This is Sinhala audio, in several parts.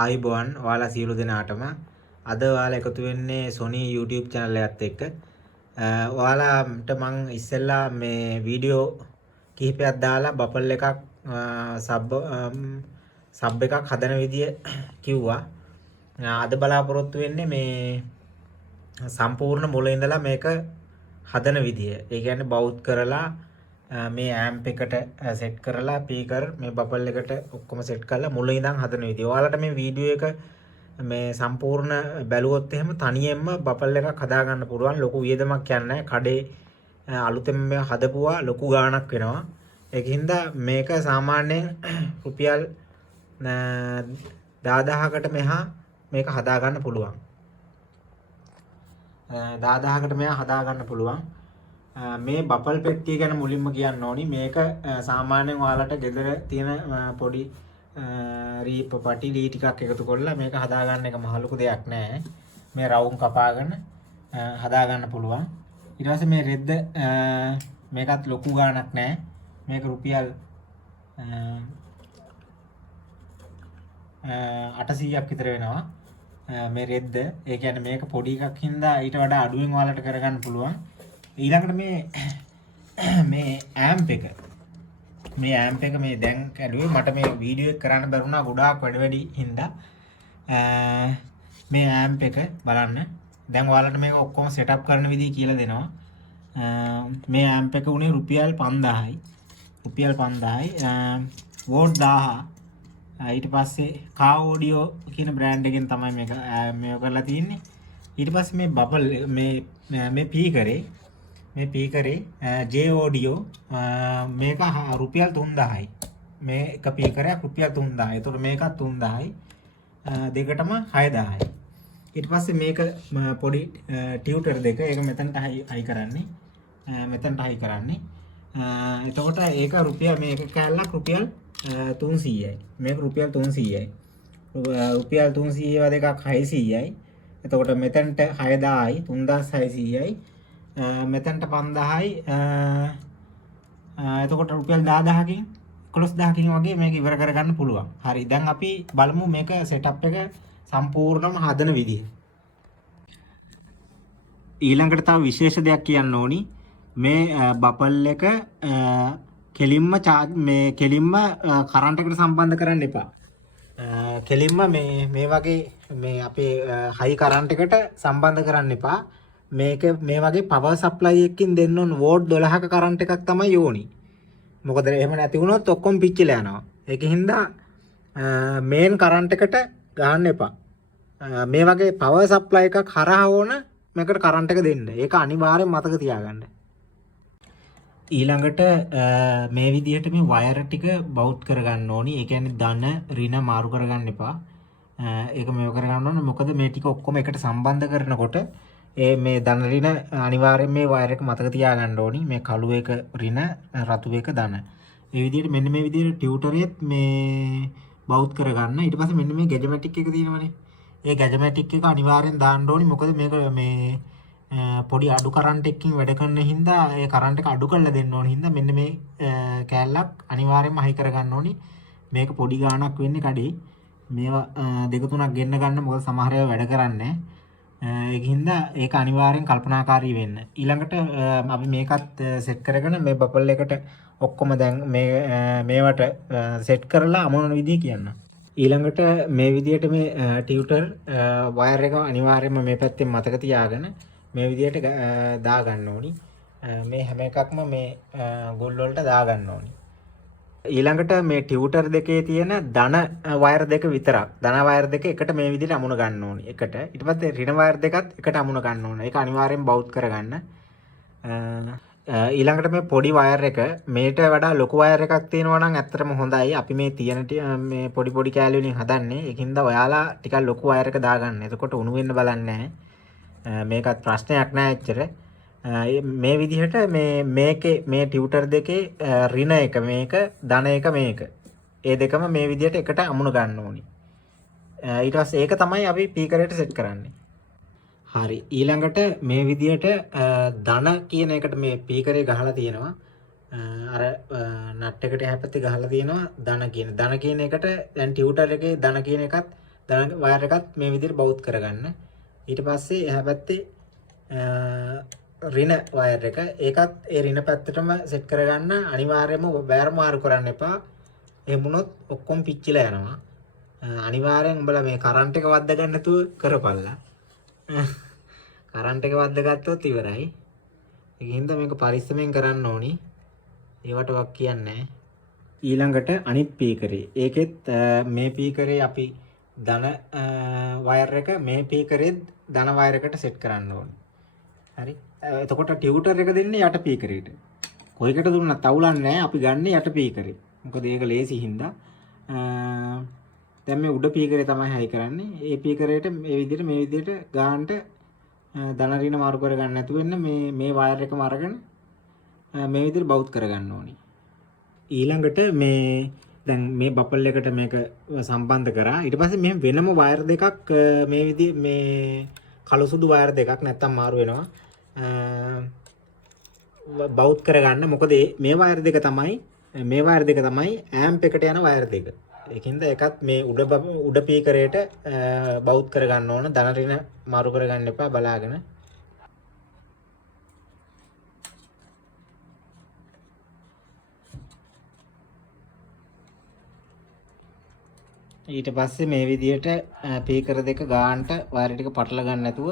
ආයිබෝන් ඔයාලා සියලු දෙනාටම අද ඔයාලා එකතු වෙන්නේ Sony YouTube channel එකත් එක්ක. ඔයාලාට මම ඉස්සෙල්ලා මේ වීඩියෝ කිහිපයක් දාලා බබල් එකක් සබ් එකක් හදන විදිය කිව්වා. අද බලාපොරොත්තු වෙන්නේ මේ සම්පූර්ණ මුල ඉඳලා මේක හදන විදිය. ඒ කියන්නේ බවුත් කරලා මේ ඇම්ප් එකට සෙට් කරලා ස්පීකර් මේ බබල් එකට ඔක්කොම සෙට් කරලා මුල ඉඳන් හදන විදිය. ඔයාලට මේ වීඩියෝ එක මේ සම්පූර්ණ බැලුවොත් එහෙම තනියෙන්ම බබල් එකක් හදා ගන්න පුළුවන්. ලොකු වියදමක් යන්නේ නැහැ. කඩේ අලුතෙන් මේ හදපුවා ලොකු ගාණක් වෙනවා. ඒකින්ද මේක සාමාන්‍යයෙන් රුපියල් 10000කට මෙහා මේක හදා ගන්න පුළුවන්. 10000කට මෙහා හදා ගන්න පුළුවන්. මේ බබල් පෙට්ටිය ගැන මුලින්ම කියන්න ඕනි. මේක සාමාන්‍යයෙන් ඔයාලට ගෙදර තියෙන පොඩි රීප් පටි ලී ටිකක් එකතු කරලා මේක හදා ගන්න එක මහ ලොකු දෙයක් නෑ. මේ රවුම් කපාගෙන හදා ගන්න පුළුවන්. ඊට පස්සේ මේ රෙද්ද මේකත් ලොකු ගාණක් නෑ. මේක රුපියල් 800ක් විතර වෙනවා. මේ රෙද්ද ඒ කියන්නේ මේක පොඩි එකක් හින්දා ඊට වඩා අඩුවෙන් ඔයාලට කරගන්න පුළුවන්. ඊළඟට මේ ඇම්ප් එක මේ දැන් කැඩුවේ මට මේ වීඩියෝ එක කරන්න බැරුණා ගොඩාක් වැඩි හින්දා. මේ ඇම්ප් එක බලන්න. දැන් ඔයාලට මේක ඔක්කොම සෙටප් කරන විදිහ කියලා දෙනවා. මේ ඇම්ප් එක උනේ රුපියල් 5000යි. වෝට් 1000. ඊට පස්සේ කා ඔඩියෝ කියන බ්‍රෑන්ඩ් එකෙන් තමයි මේක කරලා තියෙන්නේ. ඊට පස්සේ මේ බබල් මේ පීකරේ J audio මේක රුපියල් 3000යි. මේ එක පීකරයක් රුපියල් 3000යි. ඒතකොට මේකත් 3000යි. දෙකටම 6000යි. ඊට පස්සේ මේක පොඩි ටියුටර් දෙක ඒක මෙතනට හයි කරන්නේ. එතකොට ඒක රුපියල් මේක කැල්ලක් රුපියල් 300යි. මේක රුපියල් 300යි. රුපියල් 300 දෙකක් 600යි. එතකොට මෙතනට 6000යි 3600යි. මෙතනට 5000යි. එතකොට රුපියල් 10000කින් 11000කින් වගේ මේක ඉවර කරගන්න පුළුවන්. හරි. දැන් අපි බලමු මේක සෙටප් එක සම්පූර්ණම හදන විදිහ. ඊළඟට තව විශේෂ දෙයක් කියන්න ඕනි. මේ බබල් එක කෙලින්ම කරන්ට් එකට සම්බන්ධ කරන්න එපා. කෙලින්ම මේ වගේ මේ අපේ හයි කරන්ට් එකට සම්බන්ධ කරන්න එපා. මේක මේ වගේ පවර් සප්ලයි එකකින් දෙන්න ඕන වෝල්ට් 12ක කරන්ට් එකක් තමයි ඕනි. මොකද එහෙම නැති වුණොත් ඔක්කොම පිච්චිලා යනවා. ඒකින්ද මේන් කරන්ට් එකට ගහන්න එපා. මේ වගේ පවර් සප්ලයි එකක් හරහා ඕන මේකට කරන්ට් එක දෙන්න. ඒක අනිවාර්යෙන් මතක තියාගන්න. ඊළඟට මේ විදිහට මේ වයර් ටික බවුට් කරගන්න ඕනි. ඒ කියන්නේ ධන ඍණ මාරු කරගන්න එපා. ඒක මේව කරගන්න ඕන. මොකද මේ ටික ඔක්කොම එකට සම්බන්ධ කරනකොට මේ ධන ඍණ අනිවාර්යෙන් මේ වයර් එක මතක තියාගන්න ඕනි. මේ කළු එක ඍණ රතු එක ධන. මේ විදිහට මෙන්න මේ විදිහට ටියුටරෙත් මේ බවුට් කරගන්න. ඊට පස්සේ මෙන්න මේ ගැජමැටික් එක තියෙනවනේ. ඒ ගැජමැටික් එක අනිවාර්යෙන් දාන්න ඕනි. මොකද මේක මේ පොඩි අඩු කරන්ට් එකකින් වැඩ කරන හින්දා ඒ කරන්ට් එක අඩු කරලා දෙන්න ඕන හින්දා මෙන්න මේ කෑල්ලක් අනිවාර්යෙන්ම හයි කරගන්න ඕනි. මේක පොඩි ගාණක් වෙන්නේ කඩේ. මේවා දෙක තුනක් ගෙන්න ගන්න මොකද සමහර ඒවා වැඩ කරන්නේ ඒකින්ද ඒක අනිවාර්යෙන් කල්පනාකාරී වෙන්න. ඊළඟට අපි මේකත් සෙට් කරගෙන මේ බබල් එකට ඔක්කොම දැන් මේවට සෙට් කරලා අමන විදිය කියන්න. ඊළඟට මේ විදියට මේ ටියුටර් වයර් එක අනිවාර්යයෙන්ම මේ පැත්තෙන් මතක තියාගෙන මේ විදියට දා ගන්න ඕනි. මේ හැම එකක්ම මේ ගොල් වලට දා ගන්න ඕනි. ඊළඟට මේ ටියුටර් දෙකේ තියෙන ධන වයර් දෙක විතරක්. ධන වයර් දෙක එකට මේ විදිහට අමුණ ගන්න ඕනි. එකට. ඊට පස්සේ ඍණ වයර් දෙකත් එකට අමුණ ගන්න ඕන. ඒක අනිවාර්යෙන් බවුට් කරගන්න. ඊළඟට මේ පොඩි වයර් එක මේට වඩා ලොකු වයර් එකක් තියෙනවා නම් ඇත්තටම හොඳයි. අපි මේ තියෙන මේ පොඩි කෑලි වලින් හදන්නේ. ඒකින්ද ඔයාලා ටිකක් ලොකු වයර් එක දාගන්න. එතකොට උණු වෙන්න බලන්නේ නැහැ. මේකත් ප්‍රශ්නයක් නෑ එච්චර. මේ විදිහට මේකේ මේ ටියුටර් දෙකේ ඍණ එක මේක ධන එක මේක. ඒ දෙකම මේ විදිහට එකට අමුණ ගන්න ඕනි. ඊට පස්සේ ඒක තමයි අපි ස්පීකරයට සෙට් කරන්නේ. හරි. ඊළඟට මේ විදිහට ධන කියන එකට මේ ස්පීකරේ ගහලා තියෙනවා. අර නට් එකට එහා පැත්තේ ගහලා තියෙනවා ධන කියන එකට දැන් ටියුටර් එකේ ධන කියන එකත් ධන වයර් එකත් මේ විදිහට බවුත් කරගන්න. ඊට පස්සේ එහා පැත්තේ ඍණ වයර් එක ඒකත් ඒ ඍණ පැත්තටම සෙට් කරගන්න. අනිවාර්යයෙන්ම වයර් මාරු කරන්න එපා. එහෙම වුණොත් ඔක්කොම පිච්චිලා යනවා. අනිවාර්යෙන් උඹලා මේ කරන්ට් එක වද්දා ගන්න නැතුව කරපල්ලා. කරන්ට් එක වද්දා ගත්තොත් ඉවරයි. ඒකින්ද මේක පරිස්සමෙන් කරන්න ඕනි. ඒවට වක් කියන්නේ නැහැ. ඊළඟට අනිත් පීකරේ. ඒකෙත් මේ පීකරේ අපි ධන වයර් එක මේ පීකරේ ධන වයර් එකට සෙට් කරන්න ඕනේ. හරි. එතකොට ටියුටර් එක දෙන්නේ යට පීකරේට. කොයිකට දුන්නත් අවුලන්නේ නැහැ. අපි ගන්න යට පීකරේ. මොකද ඒක ලේසි හින්දා. දැන් මේ උඩ පීකරේ තමයි හයි කරන්නේ. ඒ පීකරේට මේ විදිහට ගානට ධන ඍණ මාරු කර ගන්න නැතුව වෙන්න මේ වයර් එකම අරගෙන මේ විදිහට බවුත් කරගන්න ඕනේ. ඊළඟට මේ දැන් මේ බපල් එකට මේක සම්බන්ධ කරා. ඊට පස්සේ මෙහෙම වෙනම වයර් දෙකක් මේ විදිහ මේ කළු සුදු වයර් දෙකක් නැත්තම් මාරු වෙනවා. බවුත් කරගන්න. මොකද මේ වයර් දෙක තමයි ඇම්ප් එකට යන වයර් දෙක. ඒකින්ද එකත් මේ උඩ පීකරේට බවුත් කරගන්න ඕන. ධන ඍණ මාරු කරගන්න එපා බලාගෙන. ඊට පස්සේ මේ විදිහට පීකර දෙක ගානට වයර් ටික පටල ගන්න නැතුව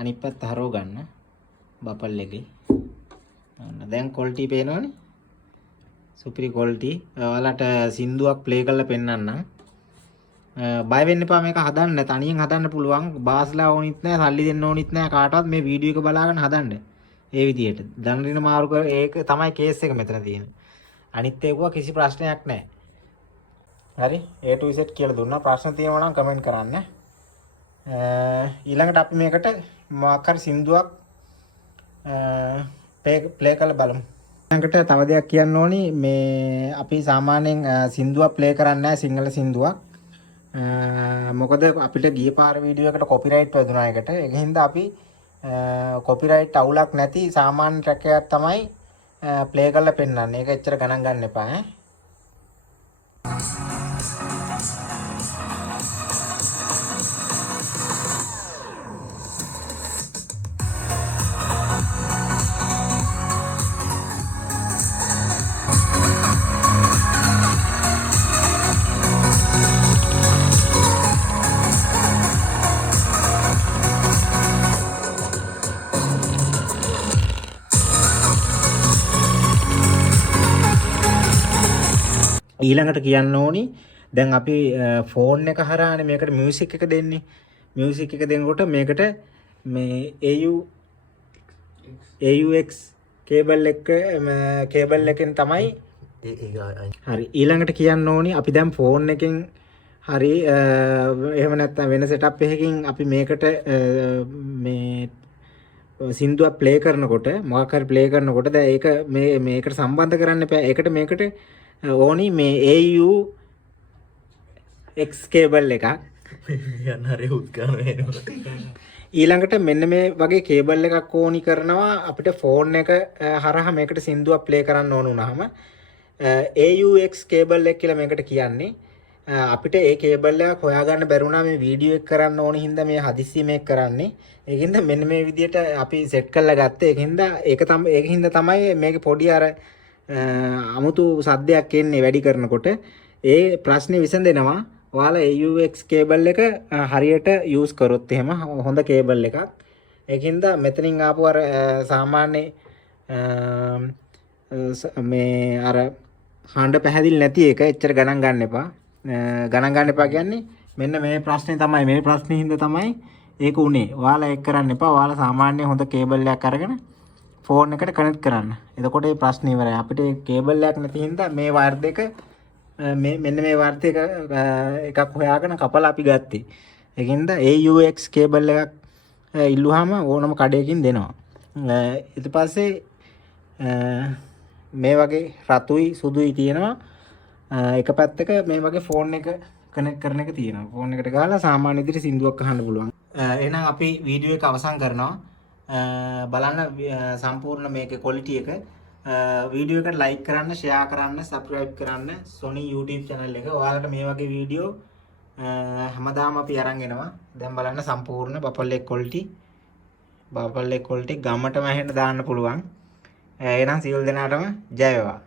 අනිත් පැත්ත හරව ගන්න බපල් එකේ. දැන් ක්වොලිටි පේනවනේ. සුපිරි ක්වොලිටි. ඔයාලට සින්දුවක් ප්ලේ කරලා පෙන්නන්නම්. බය වෙන්න එපා මේක හදන්න. තනියෙන් හදන්න පුළුවන්. බාස්ලා ඕනිත් නැහැ, සල්ලි දෙන්න ඕනිත් නැහැ කාටවත්. මේ වීඩියෝ එක බලාගෙන හදන්න. ඒ විදිහට. ධන ඍණ මාරු කර ඒක තමයි කේස් එක මෙතන තියෙන්නේ. අනිත් ඒකුවා කිසි ප්‍රශ්නයක් නැහැ. හරි. A to Z කියලා දුන්නා. ප්‍රශ්න තියෙනවා නම් කමෙන්ට් කරන්න. ඊළඟට අපි මේකට මොකක් හරි සින්දුවක් ප්ලේ කරලා බලමු. ඊළඟට තව දෙයක් කියන්න ඕනි. මේ අපි සාමාන්‍යයෙන් සින්දුවක් ප්ලේ කරන්නේ නැහැ, සිංහල සින්දුවක්. මොකද අපිට ගිය පාර වීඩියෝ එකට කොපිරයිට් වැදුනා එකට. ඒක හින්දා අපි කොපිරයිට් අවුලක් නැති සාමාන්‍ය ට්‍රැක් එකක් තමයි ප්ලේ කරලා පෙන්නන්නේ. ඒක එච්චර ගණන් ගන්න එපා ඈ. ඊළඟට කියන්න ඕනි දැන් අපි ෆෝන් එක හරහානේ මේකට මියුසික් එක දෙන්නේ. මියුසික් එක දෙනකොට මේකට මේ AUX කේබල් එකෙන් තමයි හරි. ඊළඟට කියන්න ඕනි අපි දැන් ෆෝන් එකෙන් හරි එහෙම නැත්නම් වෙන සෙටප් එකකින් අපි මේකට මේ සින්දුවක් ප්ලේ කරනකොට මොකක් හරි ප්ලේ කරනකොට දැන් ඒක මේකට සම්බන්ධ කරන්න එපා. ඒකට මේකට ඕනි මේ AUX කේබල් එකක් යන්න හරි උත්කරන වෙනවා. ඊළඟට මෙන්න මේ වගේ කේබල් එකක් ඕනි කරනවා අපිට ෆෝන් එක හරහා මේකට සින්දුවක් ප්ලේ කරන්න ඕන වුණාම AUX කේබල් එක කියලා මේකට කියන්නේ. අපිට ඒ කේබල් එක හොයාගන්න බැරුණා මේ වීඩියෝ එක කරන්න ඕන හින්දා මේ හදිස්සිය මේක කරන්නේ. ඒකින්ද මෙන්න මේ විදිහට අපි සෙට් කරලා ගත්තා. ඒකින්ද තමයි මේකේ පොඩි අර අමුතු සද්දයක් එන්නේ වැඩි කරනකොට. ඒ ප්‍රශ්නේ විසඳෙනවා ඔයාලා AUX කේබල් එක හරියට යූස් කරොත් එහෙම හොඳ කේබල් එකක්. ඒකින්ද මෙතනින් ආපු අර සාමාන්‍ය මේ අර හඬ පැහැදිලි නැති එක එච්චර ගණන් ගන්න එපා. ගණන් ගන්න එපා කියන්නේ මෙන්න මේ ප්‍රශ්නේ තමයි. මේ ප්‍රශ්නේ හින්දා තමයි ඒක උනේ. ඔයාලා ඒක කරන්න එපා. ඔයාලා සාමාන්‍ය හොඳ කේබල් එකක් අරගෙන ෆෝන් එකට කනෙක්ට් කරන්න. එතකොට මේ ප්‍රශ්නේ ඉවරයි. අපිට කේබල් එකක් නැති හින්දා මේ වයර් දෙක මෙන්න මේ වයර් දෙක එකක් හොයාගෙන කපලා අපි ගත්තේ. ඒකින්ද AUX කේබල් එකක් ඉල්ලුවාම ඕනම කඩේකින් දෙනවා. ඊට පස්සේ මේ වගේ රතුයි සුදුයි තියෙනවා. එක පැත්තක මේ වගේ ෆෝන් එක කනෙක්ට් කරන එක තියෙනවා. ෆෝන් එකට ගහලා සාමාන්‍ය විදිහට සින්දුවක් අහන්න පුළුවන්. එහෙනම් අපි වීඩියෝ එක අවසන් කරනවා. බලන්න සම්පූර්ණ මේකේ ක්වොලිටි එක. වීඩියෝ එකට ලයික් කරන්න, ෂෙයා කරන්න, සබ්ස්ක්‍රයිබ් කරන්න Sony YouTube channel එක. ඔයාලට මේ වගේ වීඩියෝ හැමදාම අපි අරන් එනවා. දැන් බලන්න සම්පූර්ණ බපල්ලේ ක්වොලිටි ගමටම ඇහෙන්න දාන්න පුළුවන්. එහෙනම් සියලු දෙනාටම ජය වේවා.